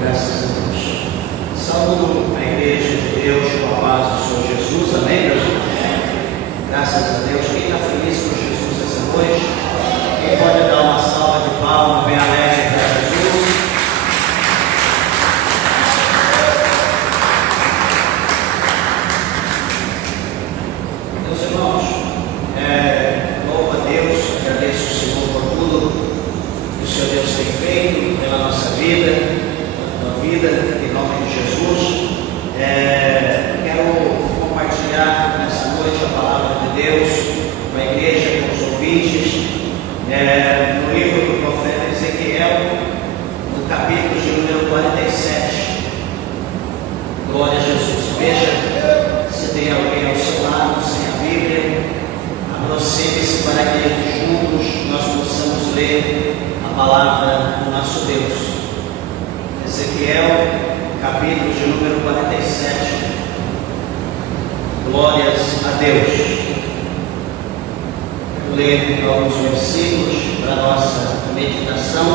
Graças a Deus. Saúdo a igreja de Deus com a paz do Senhor Jesus. Amém, meus irmãos? Graças a Deus. Quem está feliz com Jesus essa noite? Quem pode dar uma salva de palmas bem alegre para Jesus? Meus irmãos, louvo a Deus, agradeço o Senhor por tudo que o Senhor Deus tem feito pela nossa vida, pela tua vida, em nome de Jesus. Quero compartilhar nessa noite a palavra de Deus com a igreja, com os ouvintes, no livro do profeta Ezequiel, no capítulo de número 47. Glória a Jesus. Veja se tem alguém ao seu lado sem a Bíblia, aproxime-se para que juntos nós possamos ler a palavra do nosso Deus. Ezequiel, capítulo de número 47. Glórias a Deus. Quero ler alguns versículos para a nossa meditação,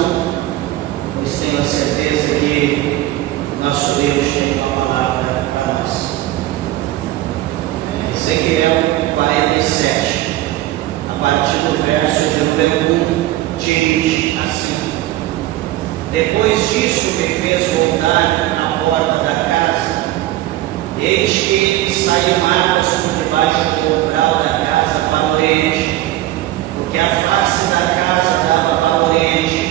pois tenho a certeza que nosso Deus tem uma palavra para nós. Ezequiel 47, a partir do verso de número 1, diz assim: Depois disso me fez voltar à porta da casa, eis que saíam águas por debaixo do umbral da casa para o oriente, porque a face da casa dava para o oriente,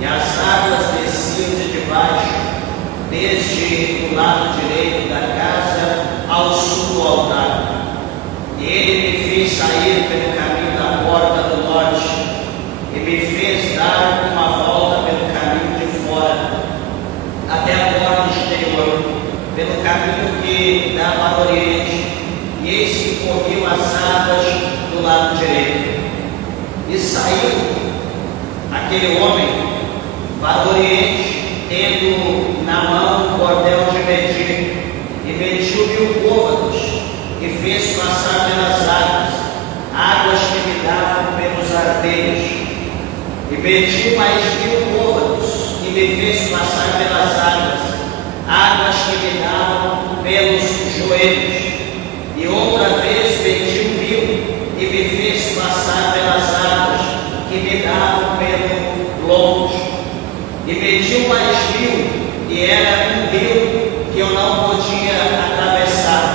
e as águas desciam de debaixo, desde o lado direito da casa ao sul do altar. E ele me fez sair pelo caminho da porta do norte, e me fez dar uma volta pelo caminho de fora, até a porta exterior, pelo caminho que dá para o oriente, e eis que corriam as águas do lado direito. E saiu aquele homem para o oriente, tendo na mão um cordel de medir, e mediu 1000 côvados, e fez passar pelas águas que me davam pelos ardeios, e mediu mais 1000 côvados, e me fez passar pelas águas que me davam pelos joelhos, e outra vez mediu 1000, e me fez passar pelas águas que me davam pelo longe, e mediu mais 1000, e era um rio que eu não podia atravessar,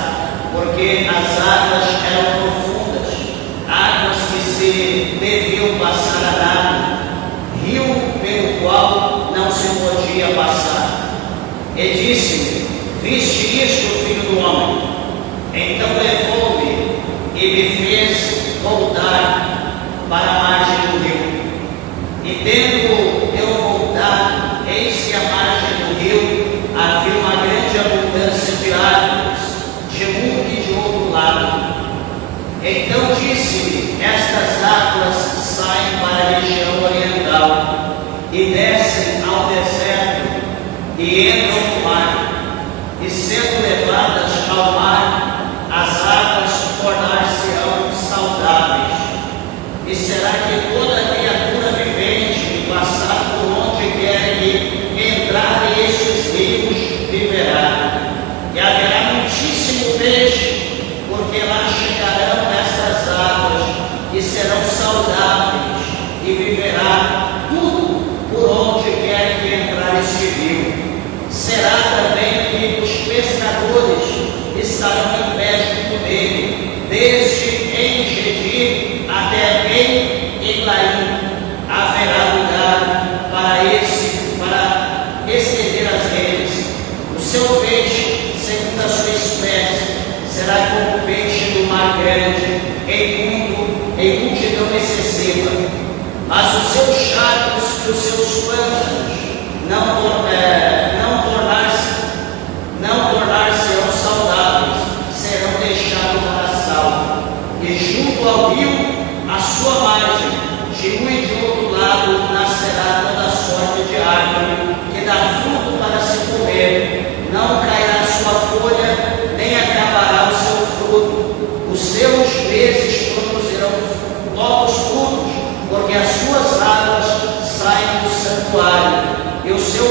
porque as águas eram profundas, águas que se deviam passar a nado, rio pelo qual não se podia passar. E disse-me: Viste isto, filho do homem? Então levou-me e me fez voltar para a margem do rio. E tendo eu voltado, eis que à margem do rio havia uma grande abundância de árvores, de um e de outro lado. Então disse-me: Estas águas saem para a região oriental, e descem ao deserto, e entram no mar, e sendo levadas ao mar, as águas tornar-se-ão saudáveis. E será que toda criatura vivente que passar por onde quer que entrar estes rios viverá. E haverá muitíssimo peixe, porque lá chegarão estas águas, e serão saudáveis, e viverá tudo por onde quer que entrar este rio. Será também que os pescadores estarão em pé junto dele, desde Engedi até Eglaim. Haverá lugar para estender as redes. O seu peixe, segundo a sua espécie, será como o peixe do mar grande, em multidão excessiva. Mas os seus charcos e os seus pântanos não tornar-se-ão saudáveis, serão deixados para sal. E junto ao rio, a sua margem, de um e de outro lado, nascerá toda sorte de árvore, que dá fruto para se comer. Não cairá sua folha, nem acabará o seu fruto. Os seus meses produzirão novos frutos, porque as suas águas saem do santuário, e o seu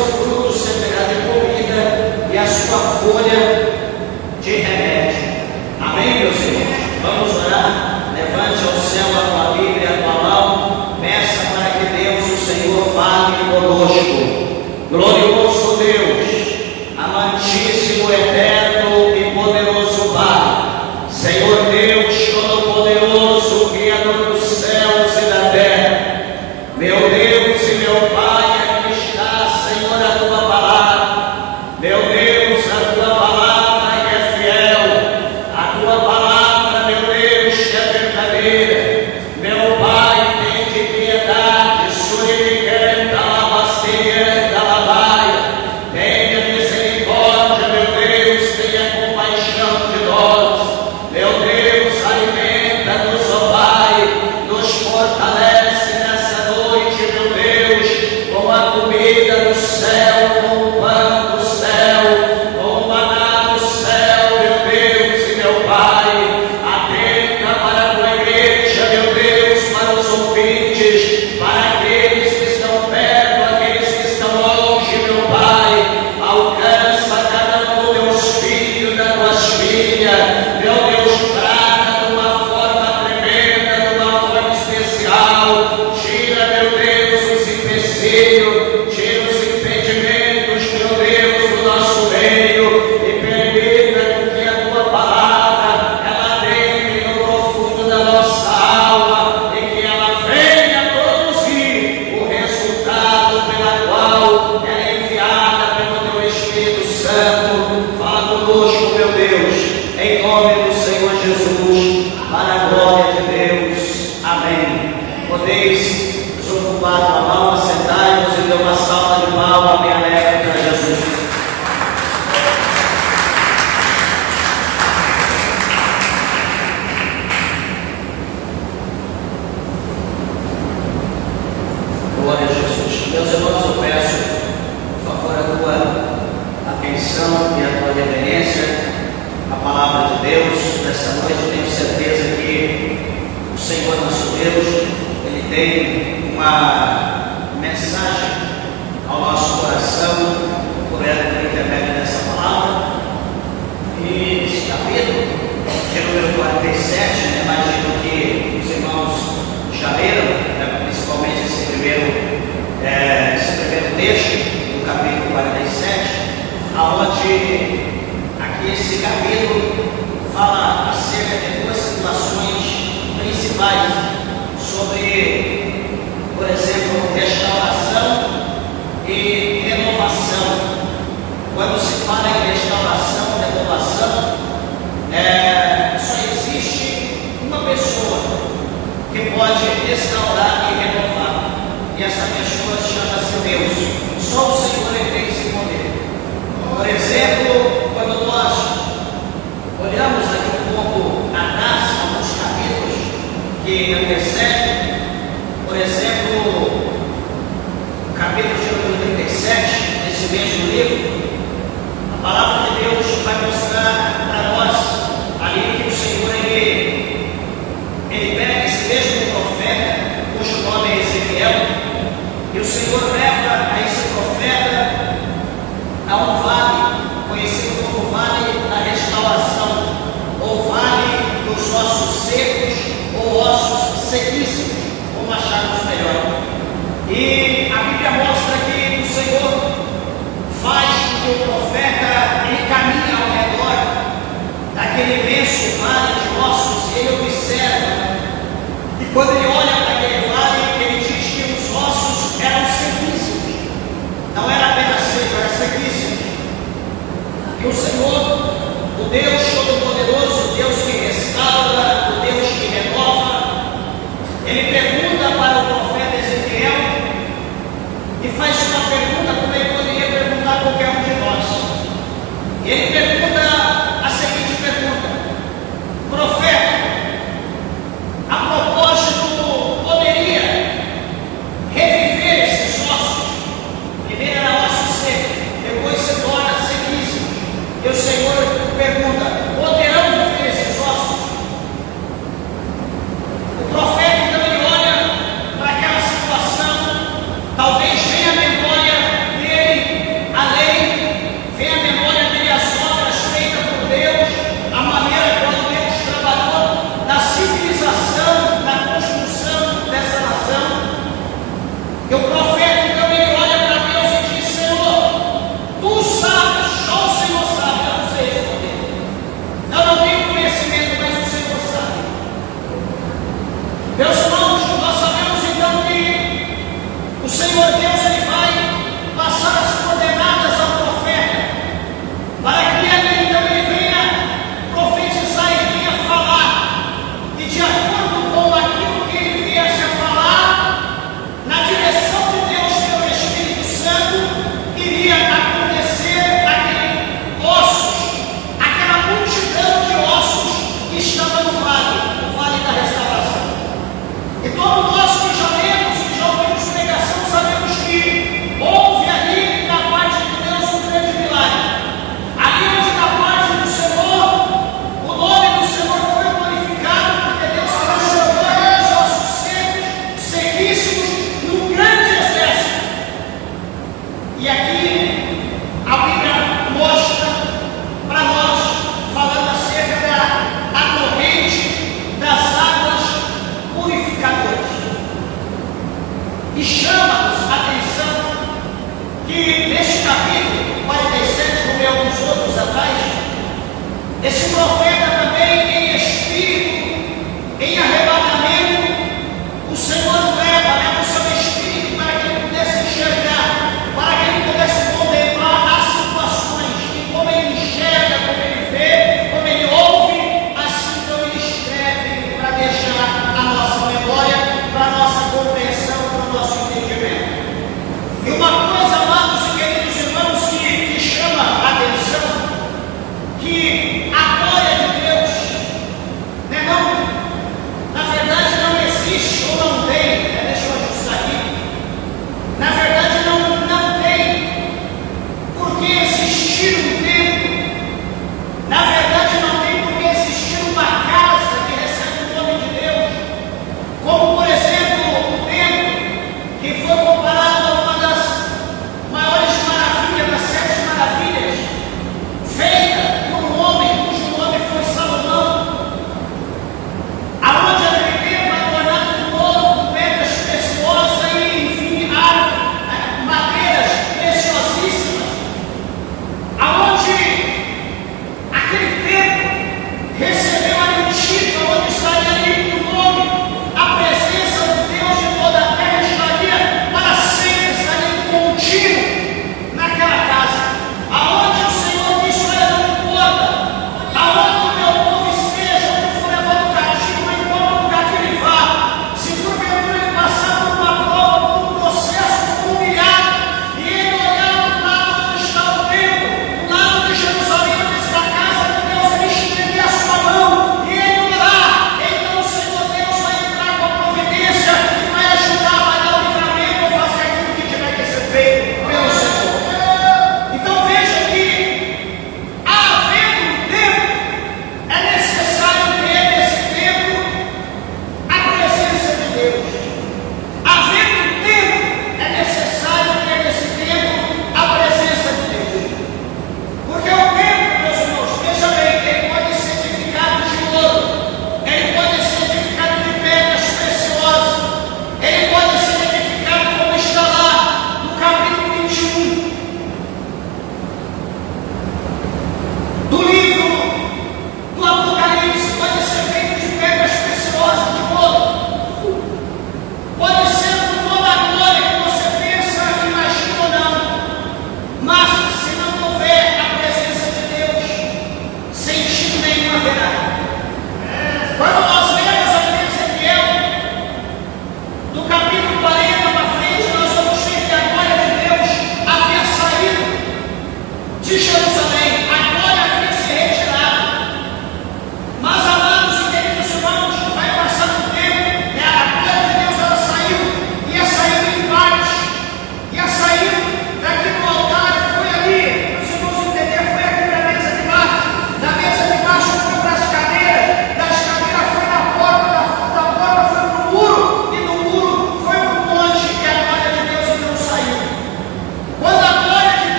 aqui esse capítulo fala acerca de duas situações principais sobre, por exemplo, restauração e renovação. Quando se fala em restauração, renovação, só existe uma pessoa que pode restaurar e renovar, e essa pessoa chama-se Deus. Só o Senhor tem esse poder. Por exemplo, quando nós olhamos aqui um pouco atrás, alguns capítulos que antecedem, por exemplo, o capítulo de número 37, desse mesmo livro, a palavra de Deus vai mostrar para nós ali que o Senhor ele pega esse mesmo profeta, cujo nome é Ezequiel, e o Senhor leva a esse profeta a um vale, conhecido como Vale da Restauração, ou Vale dos Ossos Secos, ou Ossos Sequíssimos, como acharmos melhor. E a Bíblia mostra que o Senhor faz com que o profeta ele caminhe ao redor daquele imenso vale de ossos, e ele observa, e quando ele olha para aquele vale, ele diz que os ossos eram sequíssimos, não era apenas seco, era sequíssimo. E o Senhor, o Deus Todo-Poderoso, o Deus que restaura, o Deus que renova, ele pergunta para o profeta Ezequiel e faz uma pergunta como ele poderia perguntar a qualquer um de nós. E ele pergunta a seguinte pergunta: profeta, a propósito, poderia reviver esses ossos? Primeiro era osso seco, depois se torna sequíssimo. E o Senhor pergunta: poderão viver esses ossos? O profeta então ele olha para aquela situação, talvez venha a memória dele a lei, venha a memória dele as obras feitas por Deus, a maneira como Deus trabalhou na civilização, na construção dessa nação. E o profeta então ele olha para Deus e diz: Senhor, tu sabes, só o Senhor sabe, eu não sei responder. Eu não tenho conhecimento, mas o Senhor sabe. Meus irmãos, nós sabemos então que o Senhor Deus ele vai passar as coordenadas ao profeta, para que ele então ele venha profetizar e venha falar, e de acordo com aquilo que ele viesse a falar, na direção de Deus pelo Espírito Santo, iria acontecer aquele ossos, aquela multidão de ossos que estava no vale, o vale da restauração. E todos nós que já lemos, que já ouvimos pregação, sabemos que houve ali da parte de Deus um grande milagre. Ali onde da parte do Senhor, o nome do Senhor foi glorificado, porque Deus transformou aqueles ossos secos, sequíssimos, num grande exército. E aqui a Bíblia mostra para nós, falando acerca da corrente das águas purificadoras. E chama-nos a atenção que neste capítulo 47, como em alguns outros atrás, esse profeta também em espírito, em arrebatamento, o Senhor leva o seu espírito para que ele pudesse enxergar, para que ele pudesse contemplar as situações, e como ele enxerga, como ele vê, como ele ouve, assim então ele escreve para deixar a nossa memória, para a nossa compreensão, para o nosso entendimento. E uma coisa, amados e queridos irmãos, que chama a atenção, que a glória de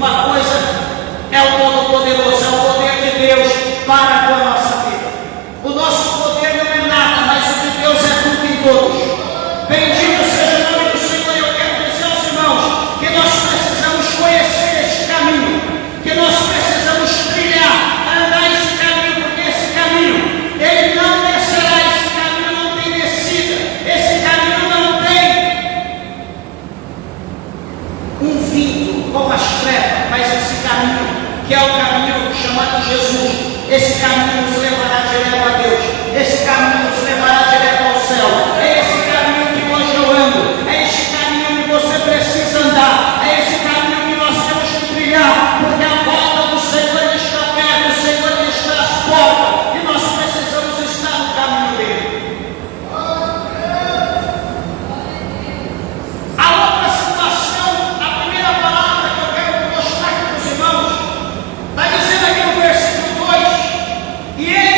Uma coisa é o Todo-Poderoso, é o poder de Deus para com a nossa vida. O nosso poder não é nada, mas o de Deus é tudo em todos. Bendito seja o nome do Senhor. Eu quero dizer aos irmãos que nós precisamos conhecer este caminho, que nós precisamos trilhar, andar esse caminho, porque esse caminho, ele não descerá, esse caminho não tem descida, esse caminho não tem um vínculo com as trevas, mas esse caminho, que é o caminho chamado Jesus, esse caminho nos levará direto a Deus, esse caminho nos levará direto ao céu. É esse caminho que hoje eu ando, é esse caminho que você precisa andar, é esse caminho que nós temos que trilhar, porque a volta do Senhor está perto, o Senhor está às portas, e nós precisamos estar no caminho dele. A outra situação, a primeira palavra que eu quero mostrar aqui para os irmãos, está dizendo aqui no versículo 2, e ele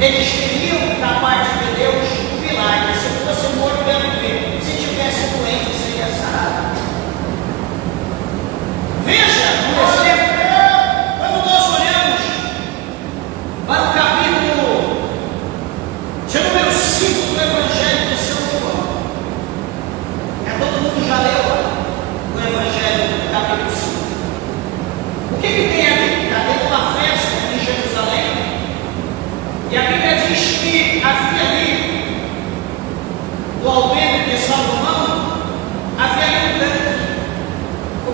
Eles queriam, da parte de Deus, um milagre. Se fosse morto, ia viver. Se tivesse doente, seria sarado. Veja, por exemplo, quando nós olhamos para o capítulo de número 5 do Evangelho de São João. Todo mundo já leu o Evangelho do capítulo 5. O que tem ali? Está tendo uma festa em Jerusalém. E a Bíblia diz que havia ali, no alpendre de Salomão, havia ali um tanque,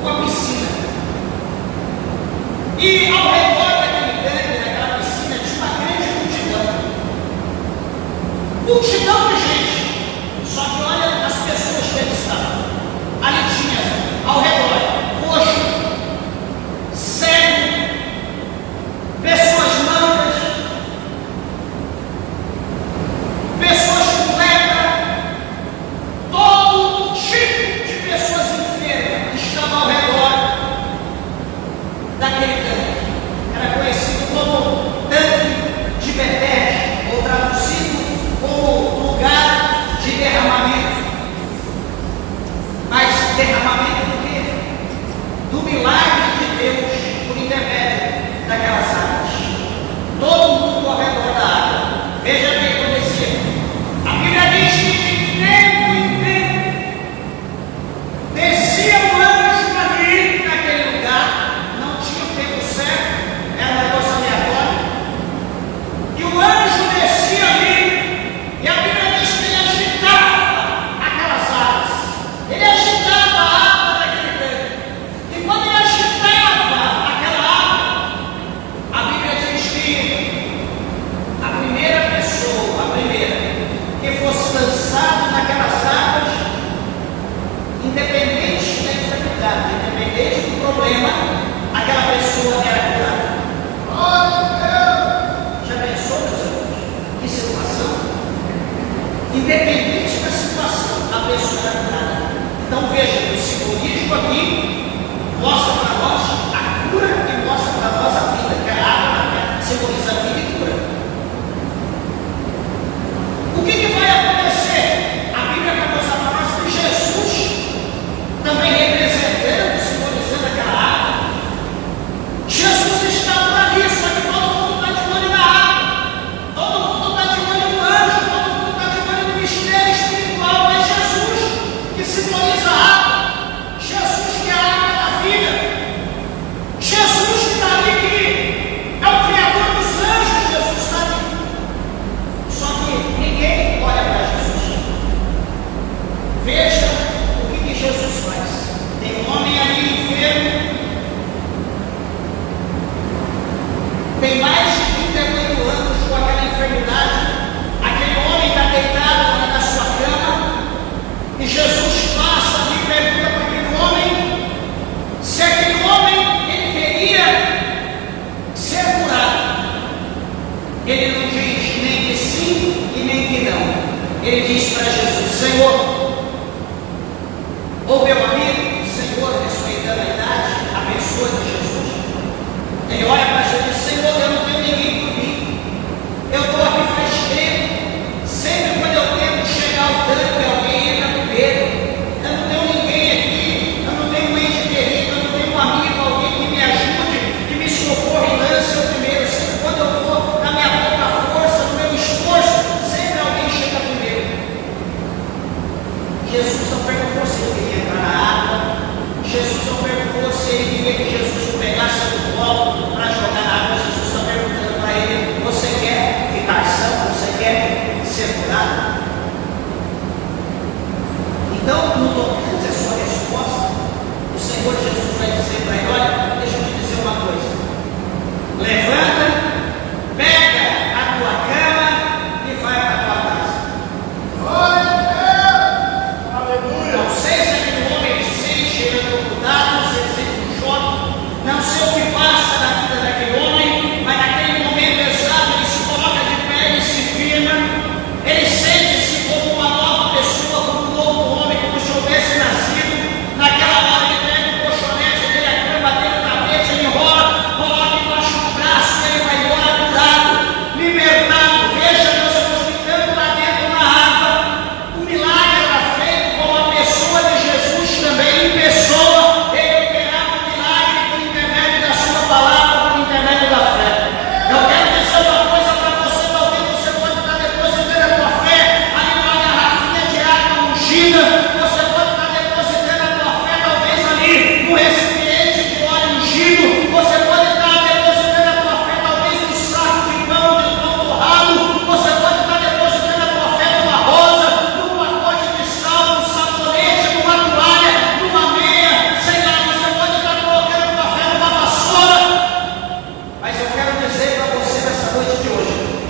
uma piscina. E ao redor daquele tanque, daquela piscina, tinha uma grande multidão. Multidão de gente. Só que olha as pessoas que ali estavam. Ali tinha ao redor coxo, cego, pessoas mancas, pessoas com lepra, todo tipo de pessoas enfermas estavam ao redor daquele tanque. Era conhecido como tanque de Betesda, ou traduzido como lugar de derramamento. Mas derramamento do quê? Do milagre de Deus por intermédio daquelas águas. Todo mundo ao redor da água. Veja bem o que acontecia. A Bíblia diz que de tempo em tempo descia um anjo ali naquele lugar. Não tinha o tempo certo, era um negócio aleatório. E o anjo descia ali, e a Bíblia diz que ele agitava aquelas águas. Ele agitava a água daquele tanque. E quando ele agitava aquela água, a Bíblia diz que a primeira pessoa, que fosse lançada naquelas águas, independente da enfermidade, independente do problema, aquela pessoa era curada. Já pensou, meus irmãos? Que situação? Independente da situação, a pessoa era curada. Então veja, o simbolismo aqui mostra para nós a cura e mostra para nós a vida, que a água simboliza a vida e cura. O que vai acontecer? A Bíblia vai mostrar para nós que Jesus, também representando, simbolizando aquela água, Jesus estava ali, só que todo mundo está de olho na água, todo mundo está de olho no anjo, todo mundo está de olho no mistério espiritual, mas Jesus, que simboliza a água, Jesus que é a água da vida, Jesus que está ali, que é o Criador dos anjos, Jesus está ali. Só que ninguém olha para Jesus. Veja o que Jesus faz. Tem um homem ali enfermo, tem mais de 38 anos com aquela enfermidade. Aquele homem está deitado ali na sua cama, e Jesus passa ali e pergunta para aquele homem se aquele homem ele queria ser curado. Ele não diz nem que sim e nem que não. Ele diz para Jesus: Senhor, ou meu amigo, Senhor, respeitando a idade, a pessoa de Jesus. Ele olha para Jesus e diz: Senhor, eu não tenho ninguém por mim. Eu estou aqui faz tempo. Sempre quando eu tento chegar ao tanque, alguém entra primeiro. Eu não tenho ninguém aqui. Eu não tenho um ente querido. Eu não tenho um amigo, alguém que me ajude, que me socorra e lance eu primeiro. Sempre quando eu for na minha pouca força, no meu esforço, sempre alguém chega primeiro. Jesus não perguntou se ele queria entrar na água,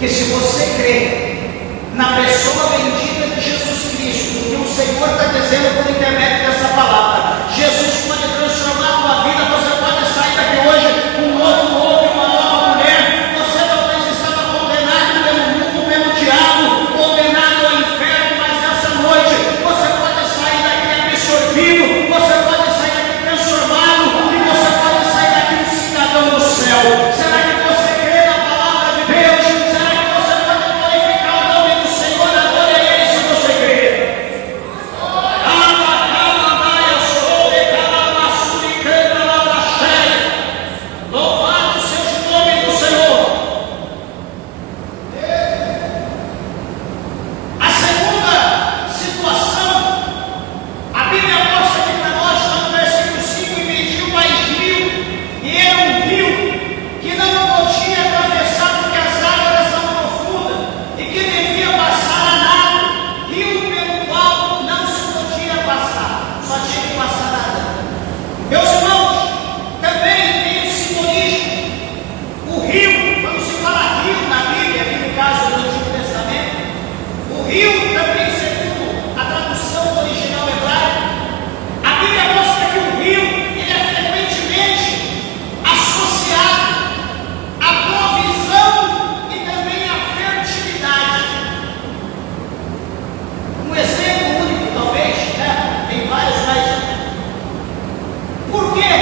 que se você crê na pessoa bendita de Jesus Cristo, que o Senhor está dizendo por intermédio dessa palavra, Jesus pode transformar a tua vida, você pode sair daqui hoje com um novo homem, uma nova mulher. Você talvez estava condenado pelo mundo, pelo diabo, condenado ao inferno, mas nessa noite você pode sair daqui absorvido, você pode sair daqui transformado, e você pode sair daqui um cidadão do céu. Será que você crê na palavra de Deus? Será que você pode glorificar o nome do Senhor? Adore a Ele se você crê. Louvado seja o nome do Senhor. A segunda situação, a Bíblia mostra aqui para nós, no versículo 5, e mediu mais rio, e era um rio que não podia atravessar porque as águas eram profundas, e que devia passar a nado, rio pelo qual não se podia passar, só tinha que passar nadando. Meus irmãos, também tem um simbolismo. O rio, quando se fala rio na Bíblia, aqui no caso do Antigo Testamento, o rio também, segundo a tradução original hebraica, a Bíblia mostra que o rio ele é frequentemente associado à provisão e também à fertilidade. Um exemplo único, talvez, né? Tem vários, mas por quê?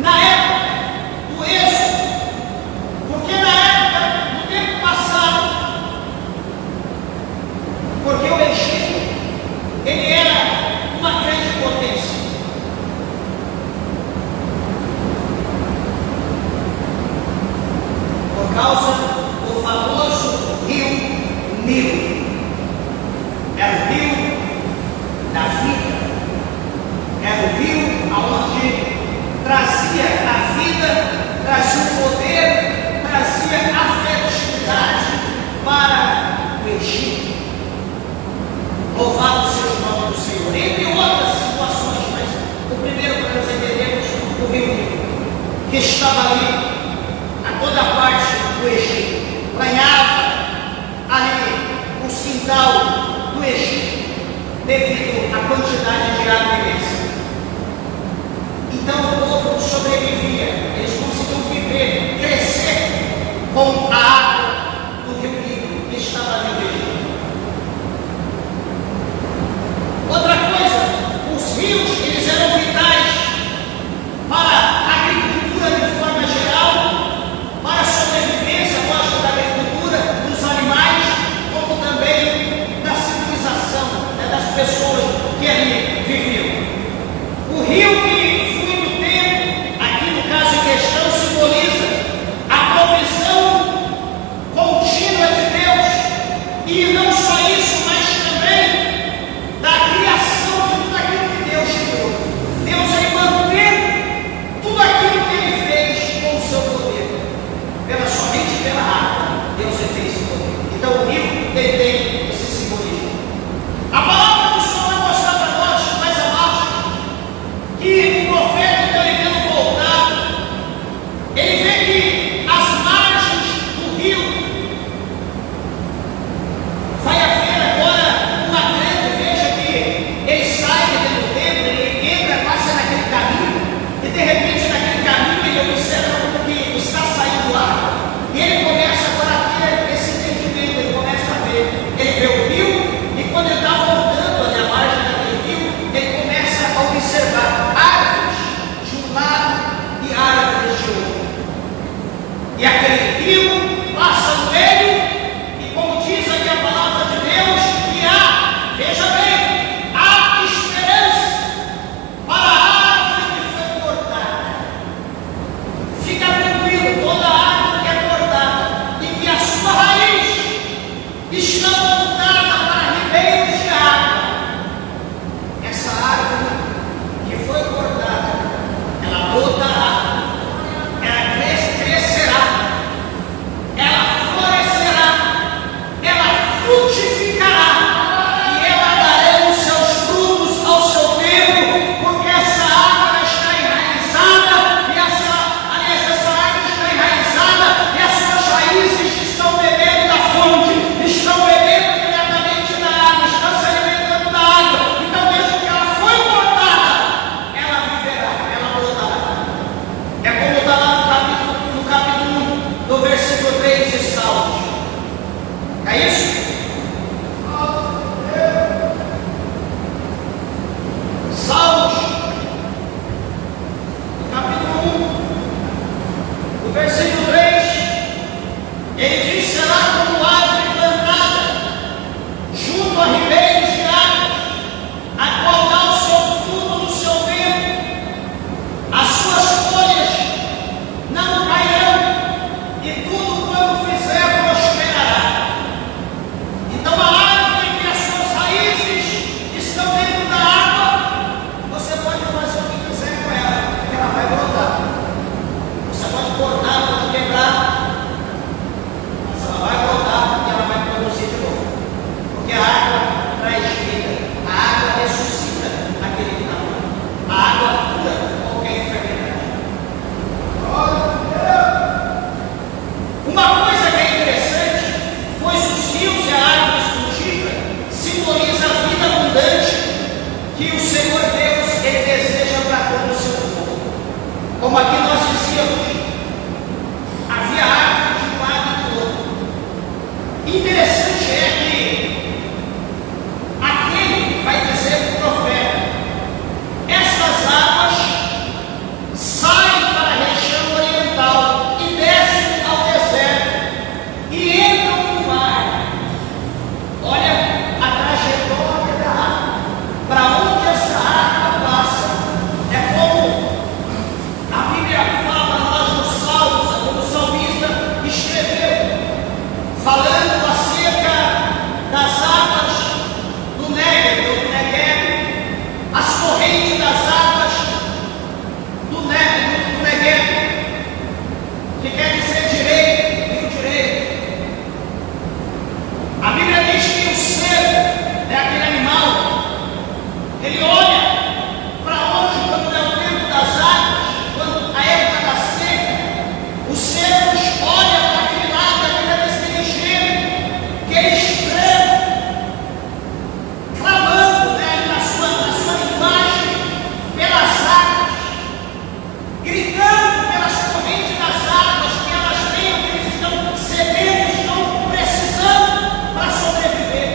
Na época do Êxodo, porque na época, no tempo passado, porque o Egito, ele era uma grande potência. Por causa do famoso rio Nilo. Era o rio da vida. Era o rio aonde trazia a vida, trazia o poder, trazia a fertilidade para o Egito. Louvado seja o nome do Senhor. Entre outras situações, mas o primeiro para nós entendermos o rio Nilo, que estava ali a toda parte do Egito, banhava ali o quintal do Egito, devido à quantidade de água imensa. Então o povo sobrevivia, eles conseguiam viver, crescer com a água do rio Nilo que estava ali no Egito. Outra coisa, os rios eles eram vitais para a agricultura de forma geral, para a sobrevivência, lógico, da agricultura, dos animais, como também da civilização, né, das pessoas que ali viviam. O rio que flui do tempo, aqui no caso em questão, simboliza a provisão contínua de Deus, e não só isso, mas também da criação de tudo aquilo que Deus criou. Deus vai manter tudo aquilo que Ele fez com o seu poder, somente pela água. Deus tem esse poder. Então o rio ele tem esse simbolismo. A palavra do Senhor vai mostrar para nós mais abaixo que o profeta, então, ele tendo voltado, ele vê que as margens do rio vai haver agora uma grande, veja que ele sai dentro do templo, ele entra, passa naquele caminho, e de repente naquele caminho ele observa que está saindo água, e ele começa agora a ter esse entendimento, ele começa a ver, ele vê o rio, e quando ele está voltando ali à margem daquele rio, ele começa a observar árvores de um lado e árvores de outro, e aquele rio passa no meio, e como diz aqui a palavra de Deus, que há, veja bem, há esperança para a árvore que foi cortada. Fica tranquilo, toda árvore que é cortada, e que a sua raiz está voltada para ribeiros de água. Essa árvore que foi cortada, ela brotará, ela crescerá, ela florescerá, ela frutificará, e ela dará os seus frutos ao seu tempo, porque essa árvore está enraizada, e essa árvore está enraizada, e as suas raízes aqui nós dizíamos, havia árvore de um lado e do outro. Interessante é que aquele vai dizer para o profeta: essas águas saem para a região oriental e descem ao deserto e entram no mar. Olha a trajetória da água, para onde essa água passa. É como a Bíblia fala para nós nos Salmos, como o salmista escreveu, falando acerca das águas do Negev, as correntes das águas do Negev, que quer dizer direito, rio direito. A Bíblia diz que o cervo é aquele animal, ele olha para onde, quando é o tempo das águas, quando a época da seca, os cervos olham para aquele lado, a Bíblia diz que eles gemem, que eles tremem, clamando, na sua linguagem, pelas águas, gritando pelas correntes das águas, que elas venham, que eles estão sedentos, estão precisando para sobreviver.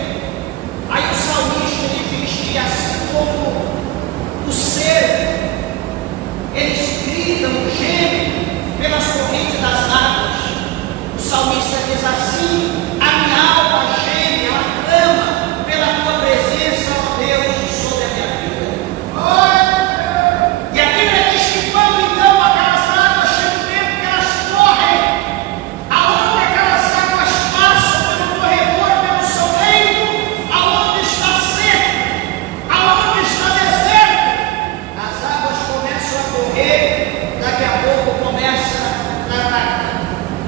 Aí o salmista ele diz que assim como o cervo, eles gritam, gemem pelas correntes das águas, o salmista diz assim: a minha alma geme, ela clama pela tua presença, ó Deus, sobre a minha vida. E a Bíblia diz que quando então aquelas águas chegam o tempo que elas correm, aonde aquelas águas passam pelo corredor, pelo seu leito, aonde está seco, aonde está deserto, as águas começam a correr, daqui a pouco começa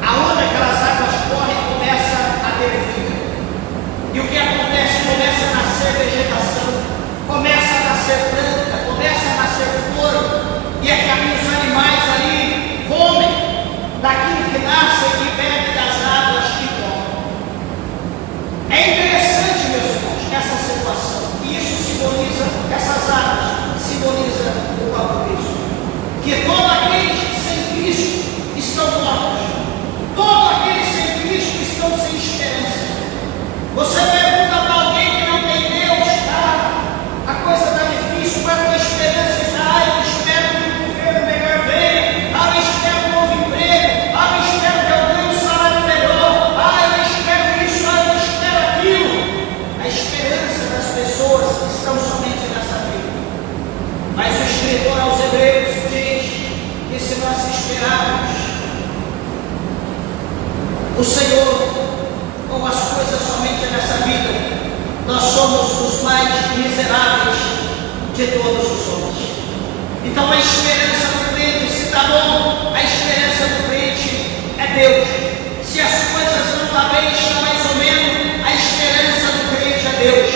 aonde aquelas águas correm, começa a ter vida. E o que acontece? Começa a nascer vegetação, começa a nascer planta, começa a nascer flor, e é que os animais ali comem daquilo que nasce e bebe das águas que correm. É interessante, meus irmãos, essa situação, e isso simboliza, essas águas simboliza o próprio Cristo, que todos aqueles sem Cristo estão mortos, todos aqueles sem Cristo estão sem esperança. Você pergunta para alguém que não tem Deus, a coisa está difícil, qual é a tua esperança? Diz: eu espero que o governo melhor venha, eu espero um novo emprego, eu espero que eu ganhe um salário melhor, eu espero isso, eu espero aquilo. A esperança das pessoas estão somente nessa vida. Mas o escritor aos Hebreus diz que se nós esperarmos o Senhor ou as coisas somente nessa vida, nós somos os mais miseráveis de todos os homens. Então a esperança do crente, se está bom, a esperança do crente é Deus. Se as coisas não estão bem, está mais ou menos, a esperança do crente é Deus.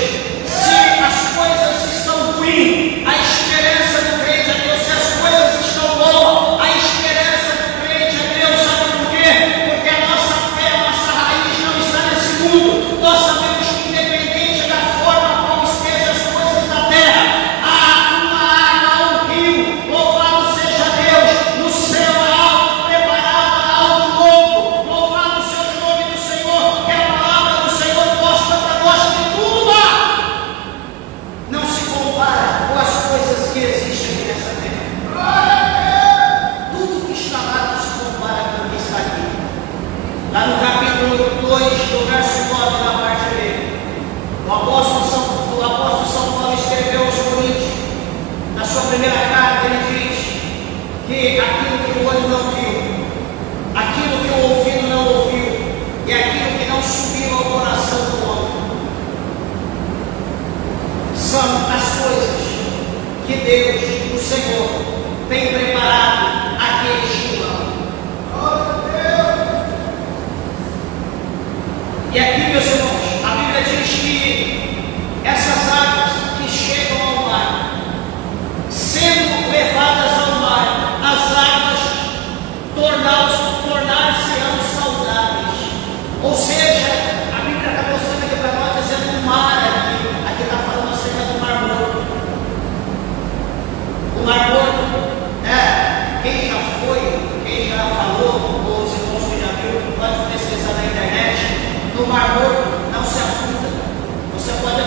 Se as coisas estão ruins, a esperança do crente é Deus. Se as coisas estão boas, a esperança do crente é Deus. Sabe por quê? Porque a nossa fé, a nossa raiz não está nesse mundo. Nós sabemos que independente da forma como estejam as coisas da terra, há uma água, há um rio, louvado seja Deus, no céu há algo preparado, há algo novo, louvado seja o nome do Senhor, que a palavra do Senhor mostra para nós que tudo há. Não se compara com as coisas que existem aqui nessa terra. Tudo que está lá não se compara com o que está aqui. Lá no capítulo 2, do verso 9, na parte B, o apóstolo São Paulo escreveu aos Coríntios, na sua primeira carta, ele diz que aquilo que o olho não viu, aquilo que o ouvido não ouviu, e aquilo que não subiu ao coração do homem, são as coisas que Deus, o Senhor, tem preparado àqueles que o amam. E aqui, meus irmãos, a Bíblia diz que essas águas que chegam ao mar, sendo levadas ao mar, as águas tornar-se-ão saudáveis. Ou seja, a Bíblia está mostrando aqui para nós, dizendo o mar aqui está falando acerca do Mar Morto. O Mar Morto, quem já no Mar Morto não se afunda. Você pode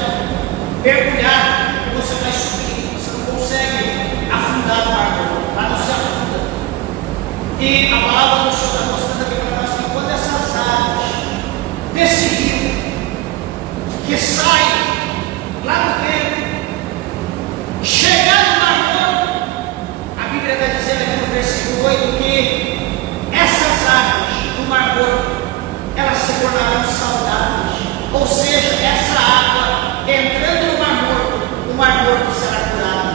mergulhar, você vai subir, você não consegue afundar no Mar Morto, mas não se afunda. E a palavra do Senhor está mostrando aqui para nós que quando essas águas desse rio que sai lá no tempo chegar no Mar Morto, a Bíblia está dizendo aqui no versículo 8 que essas águas do Mar Morto elas se tornarão saudáveis, ou seja, essa água entrando no Mar Morto, o Mar Morto será curado.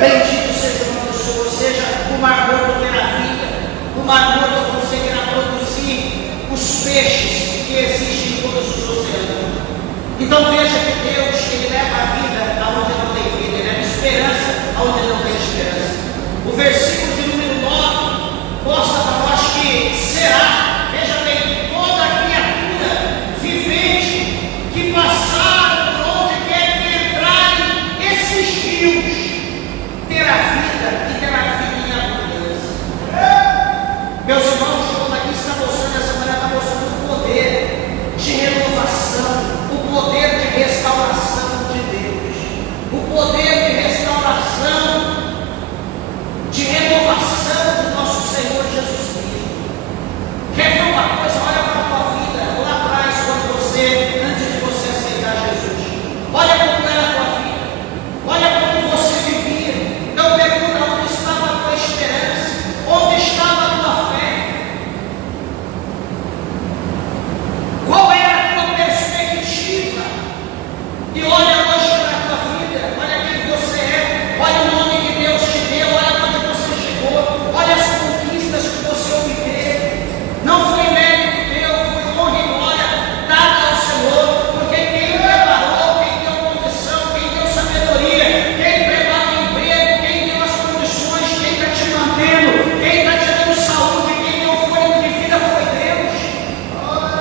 Bendito seja o nome do Senhor, ou seja, o Mar Morto terá vida, o Mar Morto conseguirá produzir os peixes que existem em todos os oceanos. Então veja que Deus, Ele leva a vida aonde não tem vida, Ele leva esperança aonde não tem esperança. O versículo de número 9 mostra para nós que será, veja bem, toda criatura vivente que passar por onde quer que entrarem esses rios terá vida e terá vida em abundância. Meus irmãos, quando aqui está mostrando essa manhã, está mostrando o poder de renovação, o poder de restauração de Deus, o poder de restauração, de renovação do nosso Senhor Jesus Cristo. Quer ver uma coisa? Olha para a tua vida lá atrás, antes de você aceitar Jesus. Olha como era a tua vida, olha como você vivia. Não pergunta onde estava a tua esperança, onde estava a tua fé, qual era a tua perspectiva. E olha hoje para a tua vida, olha quem você é, olha o nome que Deus te deu, olha onde você chegou, olha as conquistas que você obteve. Não foi mérito teu, foi honra e glória dada ao Senhor, porque quem preparou, quem deu condição, quem deu sabedoria, quem preparou o emprego, quem deu as condições, quem está te mantendo, quem está te dando saúde, quem deu fôlego de vida foi Deus.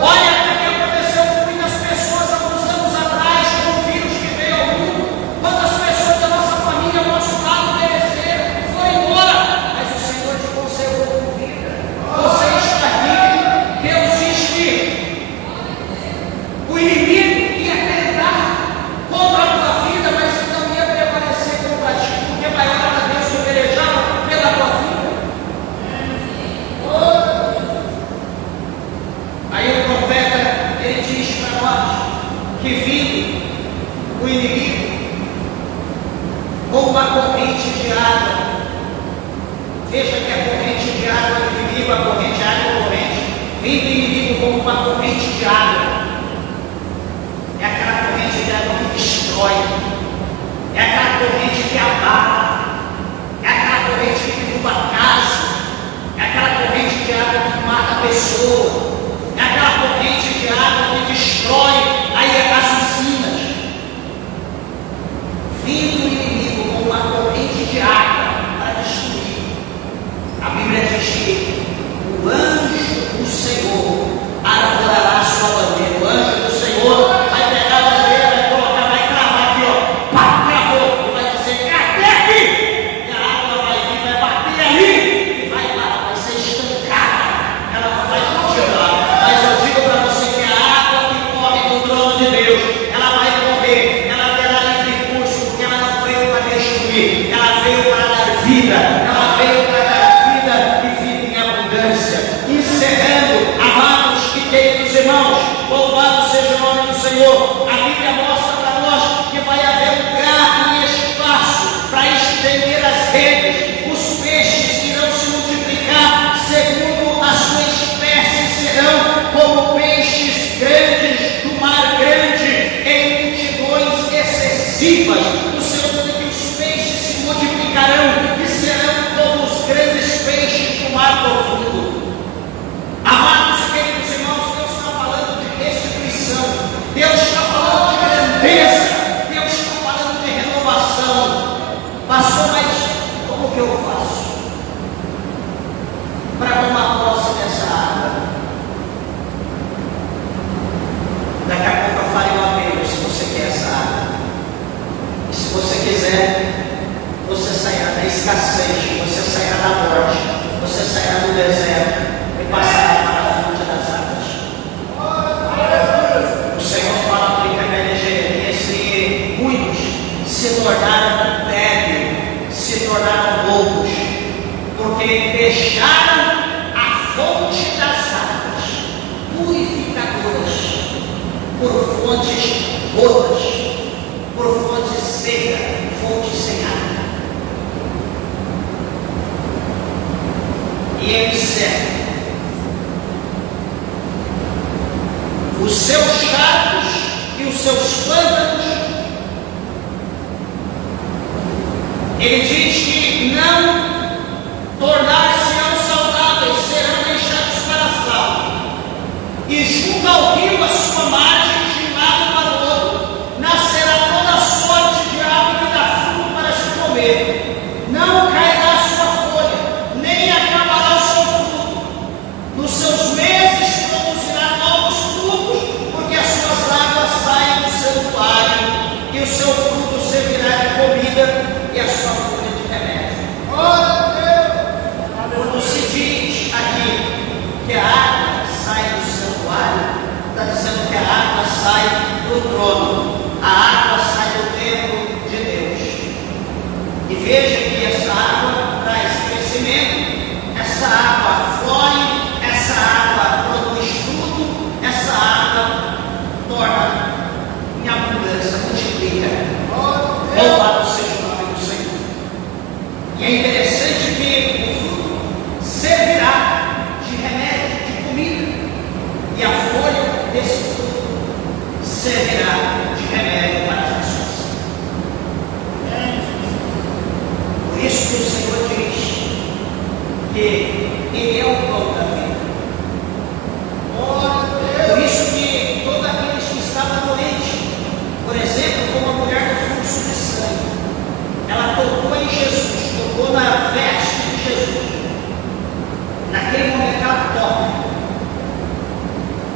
Olha o que aconteceu com muitas pessoas alguns anos atrás, com o vírus que veio ao mundo. Quantas pessoas da nossa família, do nosso lado, pereceram, foram embora, mas o Senhor te conservou com vida. Você está aqui. Deus diz que o inimigo ia tentar contra a tua vida, mas não ia prevalecer contra ti, porque maior era Deus que pelejava pela tua vida. Aí o profeta, ele diz para nós que vindo o inimigo com uma corrente de água, veja que a corrente de água do inimigo, a corrente de água é corrente, vindo o inimigo como uma corrente de água, é aquela corrente de água que destrói, é aquela corrente que abala, é aquela corrente que derruba a casa, é aquela corrente de água que mata a pessoa, é aquela corrente de água que destrói aí as usinas. Vindo o inimigo com uma corrente de água para destruir, a Bíblia diz que o anjo do Senhor arvorará a sua bandeira. O anjo do Senhor vai pegar a bandeira, vai colocar, vai cravar aqui, ó, pá, cravou, e vai dizer, até aqui, e a água vai vir, vai bater ali, e vai lá, vai ser estancada, ela não vai continuar. Mas eu digo para você que a água que corre no trono de Deus, ela vai correr, ela terá livre curso, porque ela não veio para destruir, ela veio para dar vida, ela veio para dar vida e vida em abundância. Encerrando, amados e queridos irmãos, louvado seja o nome do Senhor. A Bíblia mostra para nós que vai haver lugar e espaço para estender as redes. Os peixes irão se multiplicar segundo a sua espécie, serão como peixes grandes do mar grande, em multidões excessivas. O Senhor diz que os peixes se multiplicarão e serão como os grandes peixes do mar profundo. Amados e queridos irmãos, Deus está falando de restituição, Deus está falando de grandeza, Deus está falando de renovação. Pastor, mas como que eu faço para tomar posse dessa água? Daqui a pouco eu farei um apelo, se você quer essa água. E se você quiser, você sairá da escassez, você sairá da morte, você sairá do deserto e passará para a fonte das águas. purificadoras, por fontes boas, por fonte seca, fonte sem água. E ele serve os seus charcos e os seus pântanos. Ele diz que não tornar-se-ão saudáveis, serão deixados para sal, e junto ao rio a sua margem, de um lado para o outro, nascerá toda sorte de árvore que dá fruto para se comer. Não cairá a sua folha, nem acabará o seu fruto. Nos seus meses produzirá novos frutos, porque as suas águas saem do santuário, e o seu fruto servirá de comida, e a sua folha de remédio. Quando se diz aqui que a água sai do santuário, está dizendo que a água sai do trono, a água sai do templo de Deus. E veja que essa água traz crescimento, essa água flore, essa água produz fruto, essa água torna em abundância, multiplica. Louvado seja o nome do Senhor. E é interessante que o fruto servirá de remédio, de comida, e a folha desse fruto servirá de remédio para as pessoas. Por isso que o Senhor diz que Ele é o pão da vida. Por isso que todos aqueles que estavam doentes, por exemplo, como a mulher do fluxo de sangue, ela tocou em Jesus, tocou na veste de Jesus. Naquele momento ela toca.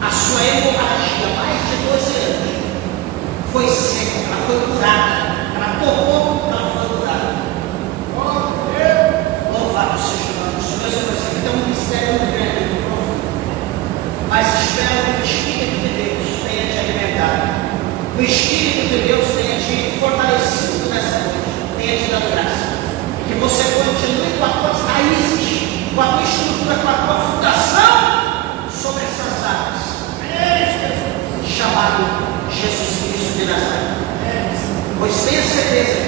A sua hemorragia, mais de 12 anos, foi seca, ela foi curada. Ela tocou, ela foi curada. Louvado seja o nome do Senhor. Meus irmãos, aqui tem um mistério muito grande, muito profundo. Mas espero que o Espírito de Deus tenha te alimentado. O Espírito de Deus tenha te fortalecido nessa noite, tenha te dado graça. E que você continue com as tuas raízes, com a tua estrutura, com a tua fundação sobre essas águas. Chamado Jesus Cristo de Nazaré. Pois tenha certeza